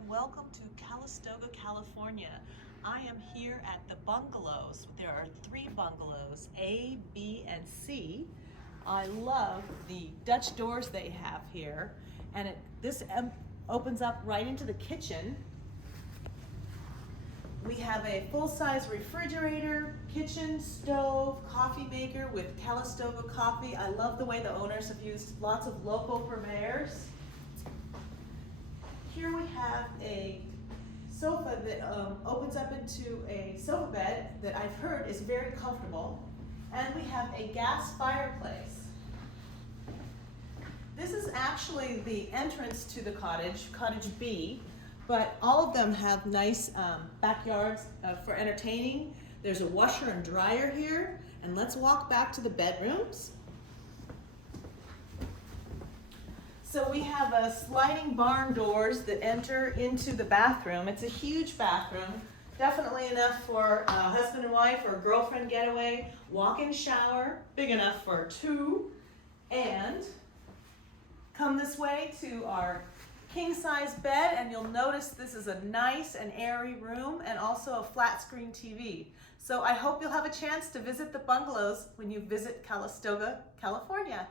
and welcome to Calistoga, California. I am here at the Bungalows. There are 3 bungalows, A, B, and C. I love the Dutch doors they have here, and this opens up right into the kitchen. We have a full-size refrigerator, kitchen, stove, coffee maker with Calistoga coffee. I love the way the owners have used lots of local purveyors. Here we have a sofa that opens up into a sofa bed that I've heard is very comfortable. And we have a gas fireplace. This is actually the entrance to the cottage, Cottage B, but all of them have nice backyards for entertaining. There's a washer and dryer here, and let's walk back to the bedrooms. So we have a sliding barn doors that enter into the bathroom. It's a huge bathroom, definitely enough for a husband and wife or a girlfriend getaway. Walk-in shower, big enough for 2. And come this way to our king-size bed, and you'll notice this is a nice and airy room and also a flat screen TV. So I hope you'll have a chance to visit the bungalows when you visit Calistoga, California.